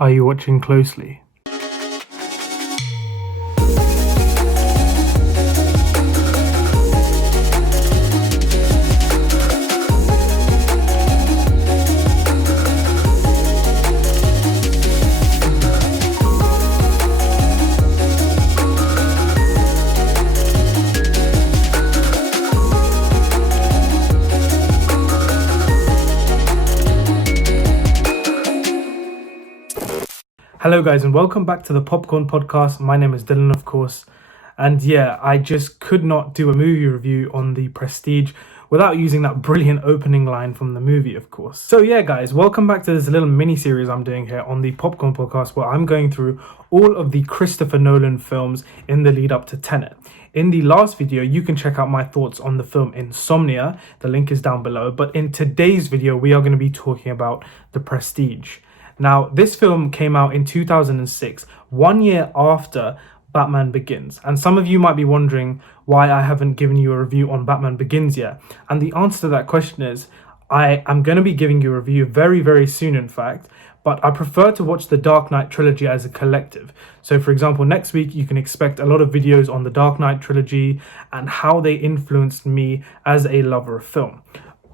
Are you watching closely? Hello guys and welcome back to the Popcorn Podcast. My name is Dylan, of course. And yeah, I just could not do a movie review on The Prestige without using that brilliant opening line from the movie, of course. So yeah guys, welcome back to this little mini-series I'm doing here on the Popcorn Podcast where I'm going through all of the Christopher Nolan films in the lead up to Tenet. In the last video, you can check out my thoughts on the film Insomnia. The link is down below. But in today's video, we are going to be talking about The Prestige. Now, this film came out in 2006, 1 year after Batman Begins. And some of you might be wondering why I haven't given you a review on Batman Begins yet. And the answer to that question is, I am going to be giving you a review very, very soon, in fact. But I prefer to watch the Dark Knight trilogy as a collective. So for example, next week you can expect a lot of videos on the Dark Knight trilogy and how they influenced me as a lover of film.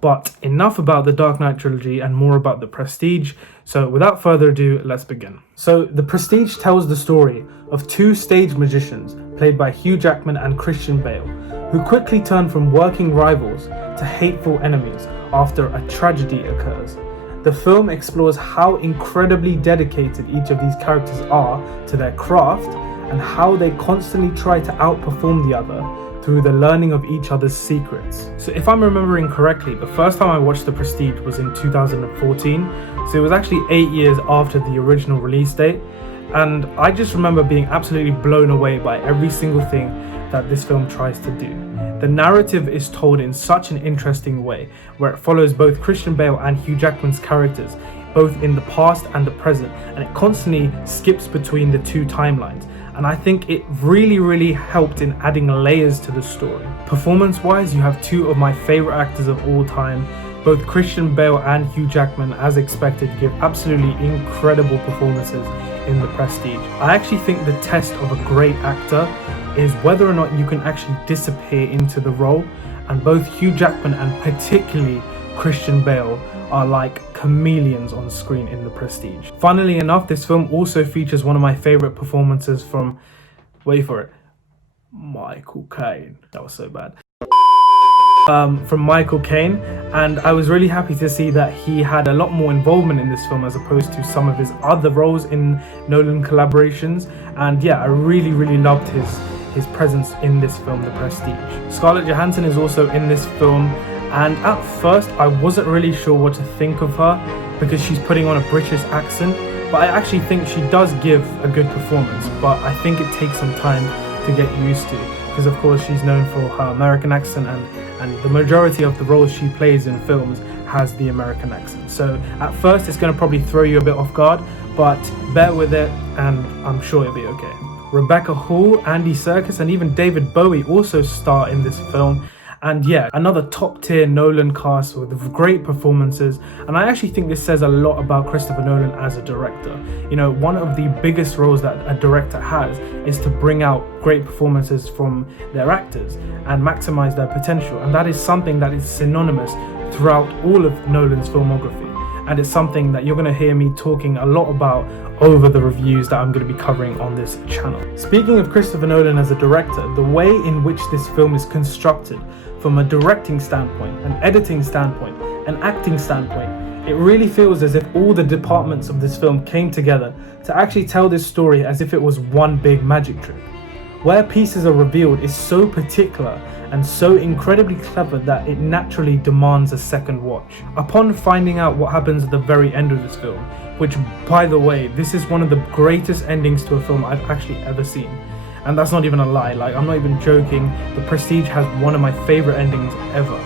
But enough about the Dark Knight trilogy and more about The Prestige. So without further ado, let's begin. So The Prestige tells the story of two stage magicians played by Hugh Jackman and Christian Bale, who quickly turn from working rivals to hateful enemies after a tragedy occurs. The film explores how incredibly dedicated each of these characters are to their craft and how they constantly try to outperform the other through the learning of each other's secrets. So if I'm remembering correctly, the first time I watched The Prestige was in 2014, so it was actually 8 years after the original release date, and I just remember being absolutely blown away by every single thing that this film tries to do. The narrative is told in such an interesting way, where it follows both Christian Bale and Hugh Jackman's characters, both in the past and the present, and it constantly skips between the two timelines. And I think it really helped in adding layers to the story. Performance-wise, you have two of my favorite actors of all time. Both Christian Bale and Hugh Jackman, as expected, give absolutely incredible performances in The Prestige. I actually think the test of a great actor is whether or not you can actually disappear into the role. And both Hugh Jackman and particularly Christian Bale are like chameleons on screen in The Prestige. Funnily enough, this film also features one of my favorite performances from, wait for it, Michael Caine. That was so bad. From Michael Caine, and I was really happy to see that he had a lot more involvement in this film as opposed to some of his other roles in Nolan collaborations. And yeah, I really loved his presence in this film, The Prestige. Scarlett Johansson is also in this film, and at first I wasn't really sure what to think of her because she's putting on a British accent, but I actually think she does give a good performance, but I think it takes some time to get used to, because of course she's known for her American accent, and the majority of the roles she plays in films has the American accent. So at first it's going to probably throw you a bit off guard, but bear with it and I'm sure it'll be okay. Rebecca Hall, Andy Serkis, and even David Bowie also star in this film. And yeah, another top tier Nolan cast with great performances. And I actually think this says a lot about Christopher Nolan as a director. You know, one of the biggest roles that a director has is to bring out great performances from their actors and maximize their potential. And that is something that is synonymous throughout all of Nolan's filmography. And it's something that you're going to hear me talking a lot about over the reviews that I'm going to be covering on this channel. Speaking of Christopher Nolan as a director, the way in which this film is constructed from a directing standpoint, an editing standpoint, an acting standpoint, it really feels as if all the departments of this film came together to actually tell this story as if it was one big magic trick. Where pieces are revealed is so particular and so incredibly clever that it naturally demands a second watch. Upon finding out what happens at the very end of this film, which by the way, this is one of the greatest endings to a film I've actually ever seen. And that's not even a lie, like I'm not even joking, The Prestige has one of my favorite endings ever.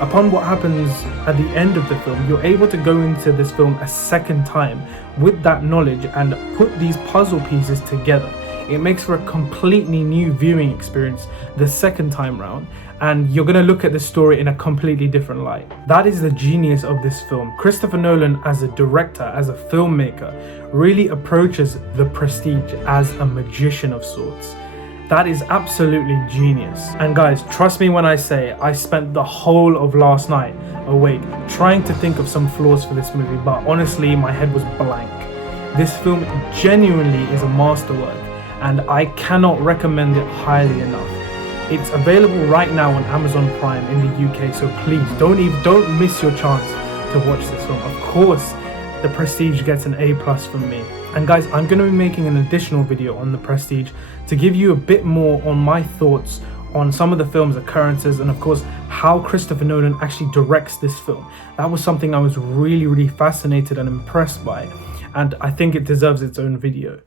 Upon what happens at the end of the film, you're able to go into this film a second time with that knowledge and put these puzzle pieces together it makes for a completely new viewing experience the second time round, and you're going to look at the story in a completely different light. That is the genius of this film. Christopher Nolan, as a director, as a filmmaker, really approaches The Prestige as a magician of sorts. That is absolutely genius. And guys, trust me when I say I spent the whole of last night awake trying to think of some flaws for this movie, but honestly my head was blank. This film genuinely is a masterwork, and I cannot recommend it highly enough. It's available right now on Amazon Prime in the UK, so please don't miss your chance to watch this film. Of course, The Prestige gets an A+ from me. And guys, I'm going to be making an additional video on The Prestige to give you a bit more on my thoughts on some of the film's occurrences, and of course how Christopher Nolan actually directs this film. That was something I was really fascinated and impressed by, and I think it deserves its own video.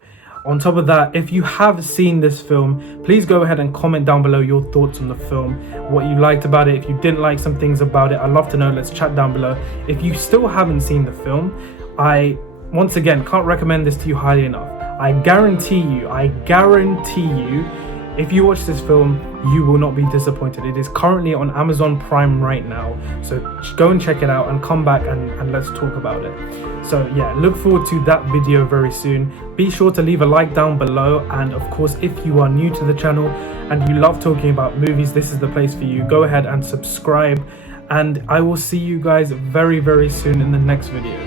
On top of that, if you have seen this film, please go ahead and comment down below your thoughts on the film, what you liked about it, if you didn't like some things about it. I'd love to know. Let's chat down below. If you still haven't seen the film, I once again can't recommend this to you highly enough. I guarantee you, if you watch this film, you will not be disappointed. It is currently on Amazon Prime right now, so go and check it out and come back and let's talk about it. So yeah, look forward to that video very soon. Be sure to leave a like down below, and of course, if you are new to the channel and you love talking about movies, this is the place for you. Go ahead and subscribe, and I will see you guys very soon in the next video.